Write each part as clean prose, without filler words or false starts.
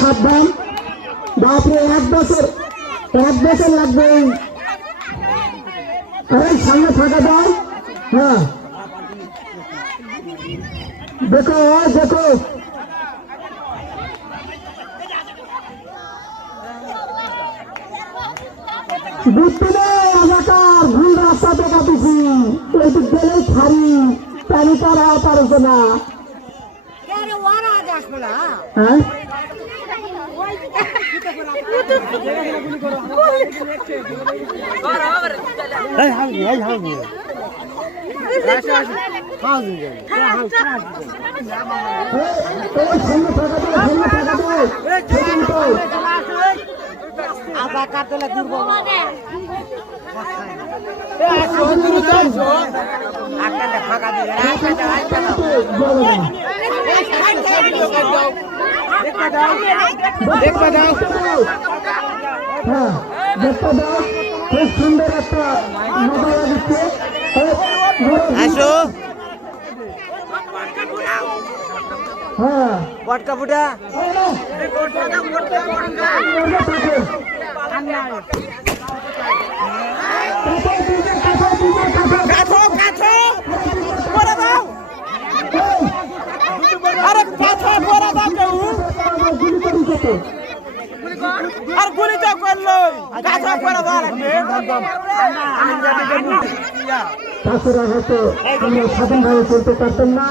সাবধান বাপরে 1 বছর লাগবে আরে সামনে ফাঁকা দাও হ্যাঁ দেখো দেখো বুঝতে এলাকার ভুল রাস্তা দেখাতেছি এইটুক গেলেই ছাড়ি পানি তারা পারছে না হ্যাঁ আধা কাটলে দুর্বল হ্যাঁ দেখতে দাও খুব সুন্দর একটা মজা দিচ্ছে আসো হ্যাঁ পটকা ফুটা আর গুলি তো করলো গাছা পড়া তাছাড়া হয়তো আমরা স্বাধীনভাবে চলতে পারতাম না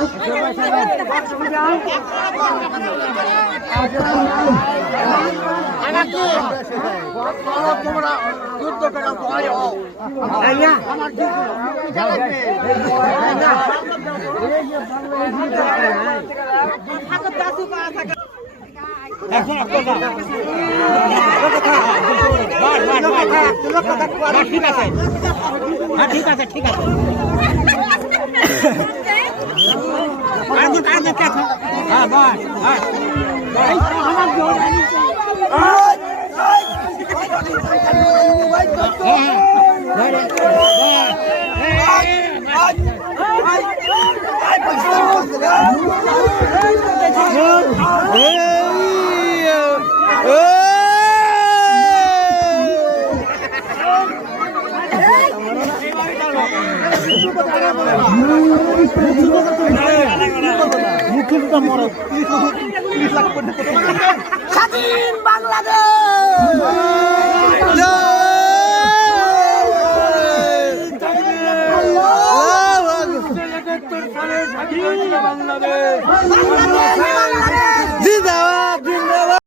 ঠিক আছে ঠিক আছে ঠিক আছে হ্যাঁ বাস স্বাধীন বাংলাদেশ।